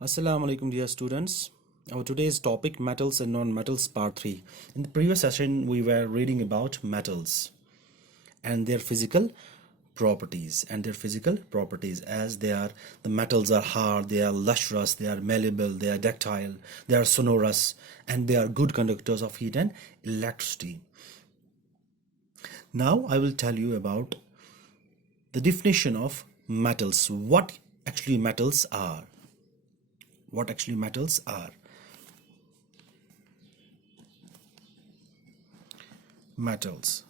Assalamu alaikum, dear students. Our today's topic metals and non-metals part 3. In the previous session we were reading about metals and their physical properties as they are. The metals are hard, they are lustrous, they are malleable, they are ductile, they are sonorous, and they are good conductors of heat and electricity. Now I will tell you about the definition of metals. What actually metals are. Metals.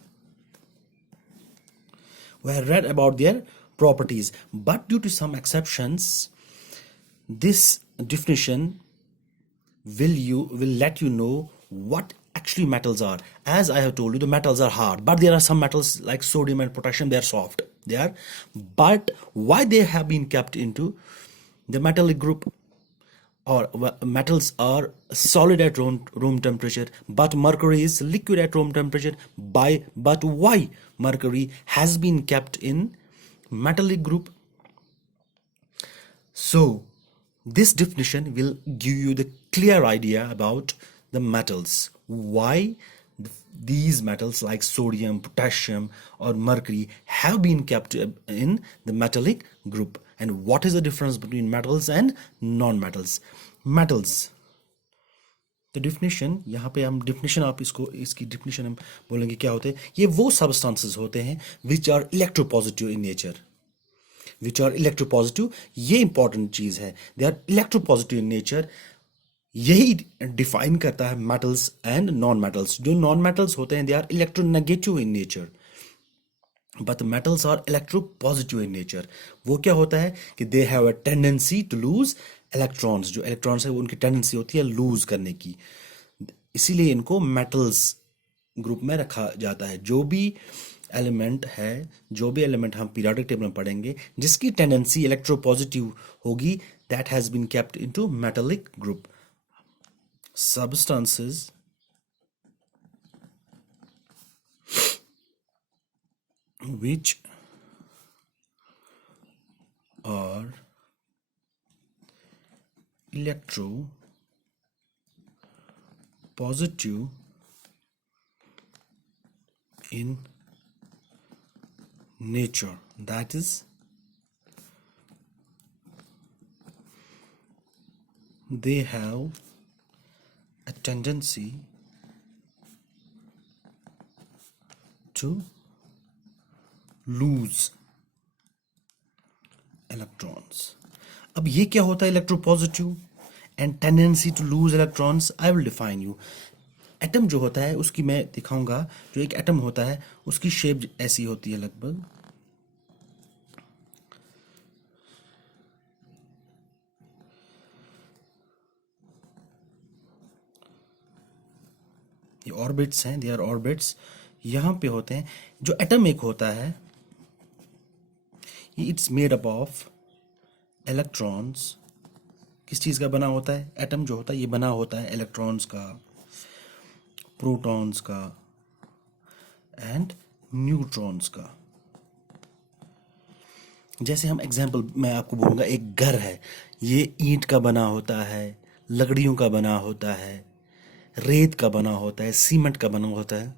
We have read about their properties, but due to some exceptions, this definition will let you know what actually metals are. As I have told you, the metals are hard, but there are some metals like sodium and potassium, they are soft. But why they have been kept into the metallic group? Or metals are solid at room temperature, but mercury is liquid at room temperature. But why mercury has been kept in metallic group? So this definition will give you the clear idea about the metals. Why these metals like sodium, potassium, or mercury have been kept in the metallic group, and what is the difference between metals and non-metals. Metals, तो definition यहाँ पे हम definition आप इसकी definition हम बोलेंगे क्या होते हैं. ये वो सब्सटेंसेस होते हैं which are electropositive in nature. ये इंपॉर्टेंट चीज है. They are electropositive in nature. यही डिफाइन करता है मेटल्स एंड नॉन मेटल्स. जो नॉन मेटल्स होते हैं they are electronegative in nature, but metals are electropositive in nature. वो क्या होता है कि they have a tendency to lose electrons. जो इलेक्ट्रॉन्स है वो उनकी टेंडेंसी होती है लूज करने की, इसीलिए इनको मेटल्स ग्रुप में रखा जाता है. जो भी एलिमेंट हम पीरियोडिक टेबल में पढ़ेंगे जिसकी टेंडेंसी इलेक्ट्रोपॉजिटिव होगी, that has been kept into metallic group. Substances which are electropositive in nature, that is, they have a tendency to lose electrons. अब ये क्या होता है electropositive and tendency to lose electrons? I will define you. Atom जो होता है उसकी मैं दिखाऊंगा. जो एक एटम होता है उसकी शेप ऐसी होती है लगभग. ये ऑर्बिट्स हैं, दे आर ऑर्बिट्स. यहां पे होते हैं. जो एटम एक होता है it's made up of electrons. किस चीज का बना होता है? एटम जो होता है ये बना होता है इलेक्ट्रॉन्स का, प्रोटॉन्स का एंड न्यूट्रॉन्स का. जैसे हम एग्जांपल मैं आपको बोलूंगा, एक घर है, ये ईंट का बना होता है, लकड़ियों का बना होता है, रेत का बना होता है, सीमेंट का बना होता है.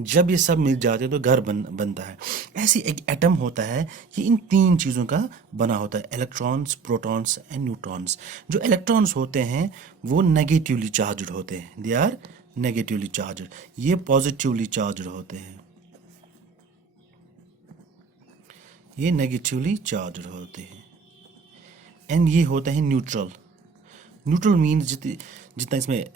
जब ये सब मिल जाते हैं तो घर बनता है. ऐसे एक एटम होता है, ये इन तीन चीज़ों का बना होता है, इलेक्ट्रॉन्स, प्रोटॉन्स एंड न्यूट्रॉन्स. जो इलेक्ट्रॉन्स होते हैं वो नेगेटिवली चार्ज्ड होते हैं, दे आर नेगेटिवली चार्ज्ड. ये पॉजिटिवली चार्ज्ड होते हैं, ये नेगेटिवली चार्ज्ड होते हैं. एंड ये होता है न्यूट्रल. न्यूट्रल मीन्स जितना इसमें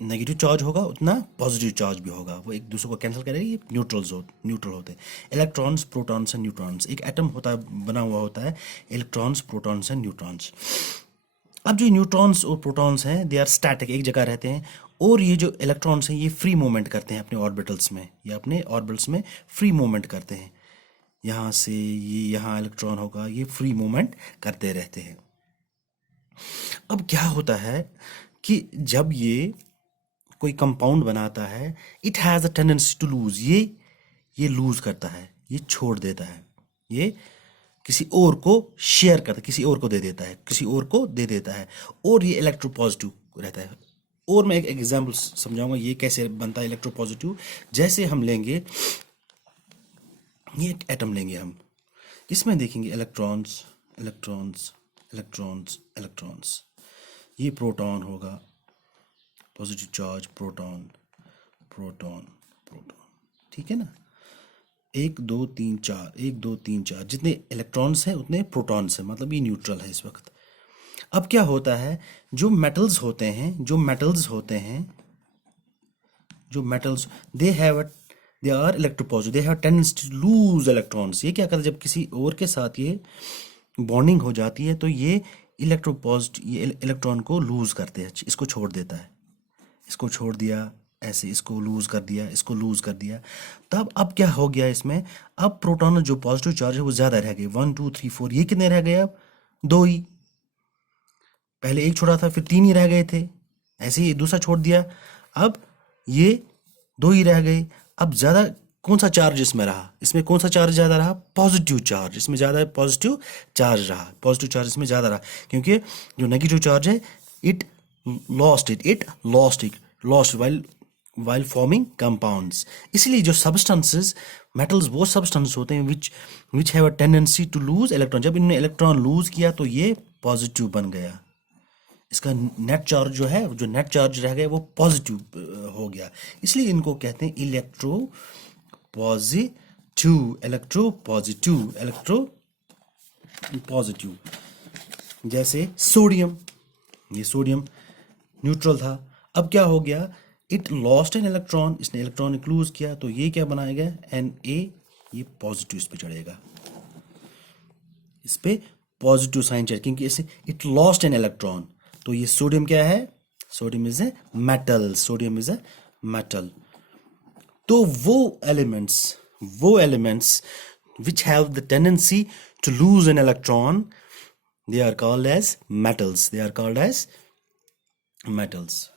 नेगेटिव चार्ज होगा उतना पॉजिटिव चार्ज भी होगा, वो एक दूसरे को कैंसिल करेगा. ये न्यूट्रल होते हैं. Electrons, protons and neutrons. एक एटम होता है, बना हुआ होता है इलेक्ट्रॉन्स, प्रोटॉन्स एंड न्यूट्रॉन्स. अब जो न्यूट्रॉन्स और प्रोटॉन्स हैं दे आर स्टैटिक, एक जगह रहते हैं. और ये जो इलेक्ट्रॉन्स हैं ये फ्री मूवमेंट करते हैं अपने ऑर्बिटल्स में, या अपने ऑर्बिटल्स में फ्री मूवमेंट करते हैं. यहाँ से ये यहाँ इलेक्ट्रॉन होगा, ये फ्री मूवमेंट करते रहते हैं. अब क्या होता है कि जब ये कोई कंपाउंड बनाता है, it has a tendency to lose. ये लूज करता है, ये छोड़ देता है, ये किसी और को शेयर करता है, किसी और को दे देता है, किसी और को दे देता है, और ये इलेक्ट्रोपॉजिटिव रहता है। और मैं एक एग्जांपल समझाऊंगा ये कैसे बनता है इलेक्ट्रोपॉजिटिव। जैसे हम लेंगे, ये एक एटम लेंगे हम, इसमें देखेंगे इलेक्ट्रॉन्स इलेक्ट्रॉन्स इलेक्ट्रॉन्स इलेक्ट्रॉन्स, ये प्रोटॉन होगा, positive charge, proton proton proton, ठीक है ना। 1 2 3 4, 1 2 3 4, जितने इलेक्ट्रॉन्स हैं उतने प्रोटॉन्स हैं, मतलब ये न्यूट्रल है इस वक्त। अब क्या होता है, जो मेटल्स होते हैं, जो metals they are electropositive, they have tendency to lose electrons. ये क्या करता है, जब किसी और के साथ ये बॉन्डिंग हो जाती है तो ये ये इलेक्ट्रॉन को लूज करते हैं, इसको छोड़ देता है, इसको छोड़ दिया ऐसे, इसको लूज कर दिया, इसको लूज कर दिया। तब अब क्या हो गया इसमें, अब प्रोटॉन जो पॉजिटिव चार्ज है वो ज्यादा रह गए, 1 2 3 4, ये कितने रह गए अब, 2 ही। पहले एक छोड़ा था, फिर 3 ही रह गए थे, ऐसे ही दूसरा छोड़ दिया, अब ये 2 ही रह गए। अब ज्यादा कौन सा चार्ज इसमें रहा, इसमें कौन सा चार्ज ज्यादा रहा, पॉजिटिव चार्ज, इसमें ज्यादा पॉजिटिव चार्ज रहा, पॉजिटिव चार्ज इसमें ज्यादा रहा, क्योंकि जो नेगेटिव चार्ज है it lost while forming compounds। इसलिए जो substances metals वो substances होते हैं which have a tendency to lose electron। जब इन्होंने इलेक्ट्रॉन लूज किया तो ये पॉजिटिव बन गया, इसका नेट चार्ज जो है, जो नेट चार्ज रह गया वो पॉजिटिव हो गया, इसलिए इनको कहते हैं इलेक्ट्रोपॉजिटिव। जैसे सोडियम, ये सोडियम न्यूट्रल था, अब क्या हो गया, इट लॉस्ट एन इलेक्ट्रॉन, इसने इलेक्ट्रॉन लूज किया तो ये क्या बनाएगा, Na, ये पॉजिटिव इस पे चढ़ेगा, इस पे पॉजिटिव साइन चढ़ेगा, क्योंकि इसे इट लॉस्ट एन इलेक्ट्रॉन। तो ये सोडियम क्या है, सोडियम इज ए मेटल। तो वो elements which have the tendency to lose an electron, they are called as metals।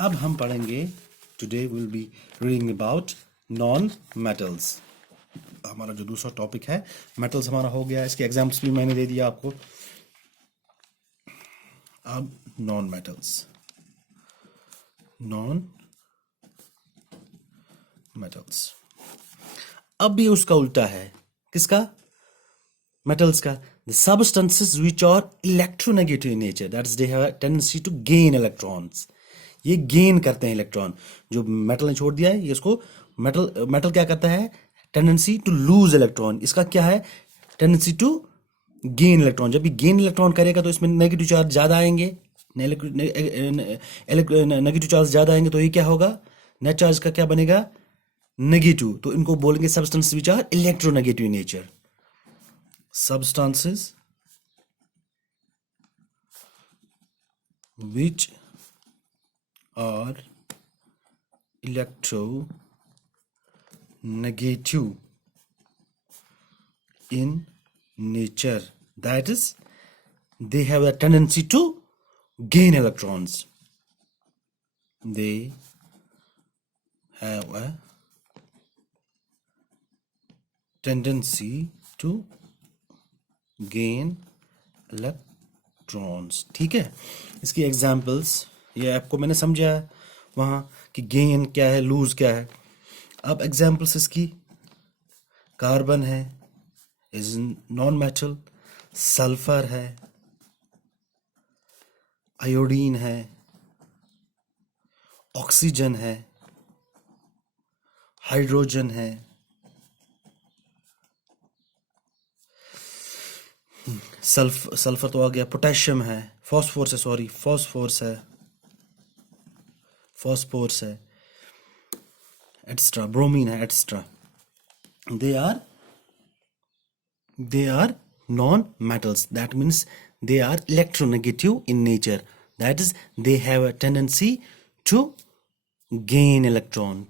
अब हम पढ़ेंगे, today we will be reading about non metals। हमारा जो दूसरा टॉपिक है मेटल्स हमारा हो गया, इसके एग्जाम्पल्स भी मैंने दे दिया आपको। अब नॉन मेटल्स, अब भी उसका उल्टा है, किसका, मेटल्स का। The substances which are electronegative in nature, that is they have a tendency to gain electrons। ये गेन करते हैं इलेक्ट्रॉन, जो मेटल ने छोड़ दिया है ये उसको, मेटल क्या करता है, टेंडेंसी टू लूज इलेक्ट्रॉन, इसका क्या है, टेंडेंसी टू गेन इलेक्ट्रॉन। जब भी गेन इलेक्ट्रॉन करेगा तो इसमें नेगेटिव चार्ज ज्यादा आएंगे, नेगेटिव चार्ज ज्यादा आएंगे तो ये क्या होगा, नेट चार्ज का क्या बनेगा, नेगेटिव। तो इनको बोलेंगे substance which are electronegative in nature. substances which are electronegative in nature, that is they have a tendency to gain electrons, they have a tendency to gain electrons, ठीक है। इसकी examples ये आपको मैंने समझाया वहाँ कि गेन क्या है, लूज क्या है। अब एग्जाम्पल्स इसकी, कार्बन है, इज नॉन मेटल, सल्फर है, आयोडीन है, ऑक्सीजन है, हाइड्रोजन है, सल्फर तो आ गया, पोटेशियम है, फॉस्फोरस है, एक्स्ट्रा, ब्रोमीन है, extra. They are non metals, that means they are electronegative in nature, that is they have a tendency to gain electron,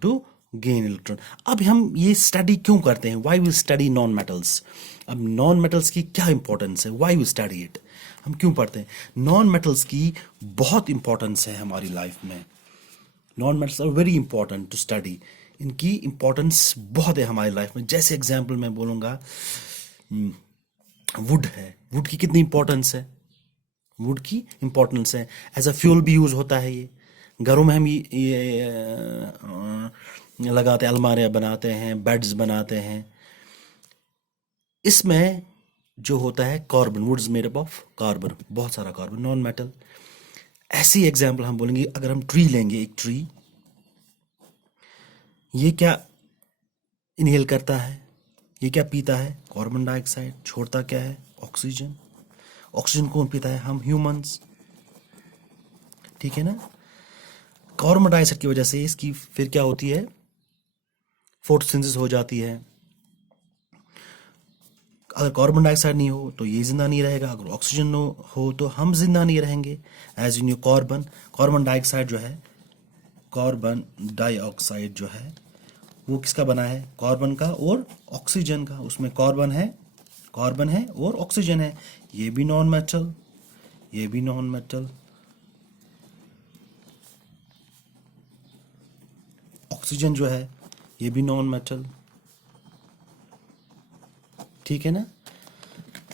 अब हम ये स्टडी क्यों करते हैं, why we study non metals. अब नॉन मेटल्स की क्या इंपॉर्टेंस है, वाई वी स्टडी इट, हम क्यों पढ़ते हैं। नॉन मेटल्स की बहुत इंपॉर्टेंस है हमारी लाइफ में, non metals are very important to study, इनकी इंपॉर्टेंस बहुत है हमारी लाइफ में। जैसे एग्जाम्पल मैं बोलूँगा, वुड है, वुड की कितनी इंपॉर्टेंस है, वुड की इंपॉर्टेंस है, एज अ फ्यूल भी यूज होता है ये। घरों में हम लगाते हैं, अलमारियाँ बनाते हैं, बेड्स बनाते हैं। इसमें जो होता है carbon, would is made up of carbon, बहुत सारा कार्बन, नॉन मेटल। ऐसी एग्जाम्पल हम बोलेंगे, अगर हम ट्री लेंगे, एक ट्री, ये क्या इनहेल करता है, ये क्या पीता है, कार्बन डाइऑक्साइड। छोड़ता क्या है, ऑक्सीजन। ऑक्सीजन कौन पीता है, हम ह्यूमंस, ठीक है ना। कार्बन डाइऑक्साइड की वजह से इसकी फिर क्या होती है, फोटोसिंथेसिस हो जाती है। अगर कार्बन डाइऑक्साइड नहीं हो तो ये जिंदा नहीं रहेगा, अगर ऑक्सीजन हो तो हम जिंदा नहीं रहेंगे। As you know, carbon dioxide जो है, कार्बन डाइऑक्साइड जो है वो किसका बना है, कार्बन का और ऑक्सीजन का। उसमें कार्बन है और ऑक्सीजन है। ये भी नॉन मेटल, ये भी नॉन मेटल। ऑक्सीजन जो है ये भी नॉन मेटल, ठीक है ना।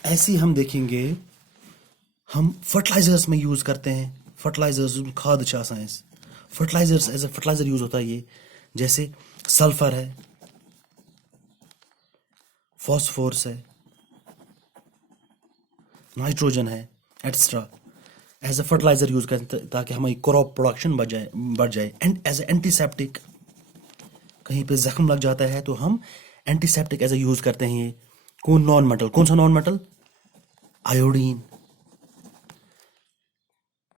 ऐसे हम देखेंगे, हम फर्टिलाइजर्स में यूज करते हैं, फर्टिलाइजर्स खाद science, fertilisers as a fertiliser use होता है ये। जैसे सल्फर है, फॉस्फोरस है, नाइट्रोजन है, etcetera. As a fertiliser use करते हैं ताकि हमारी क्रॉप प्रोडक्शन बढ़ जाए। एंड एज ए एंटीसेप्टिक, कहीं पे जख्म लग जाता है तो हम एंटीसेप्टिक एज ए यूज करते हैं। ये कौन सा नॉन मेटल, आयोडीन।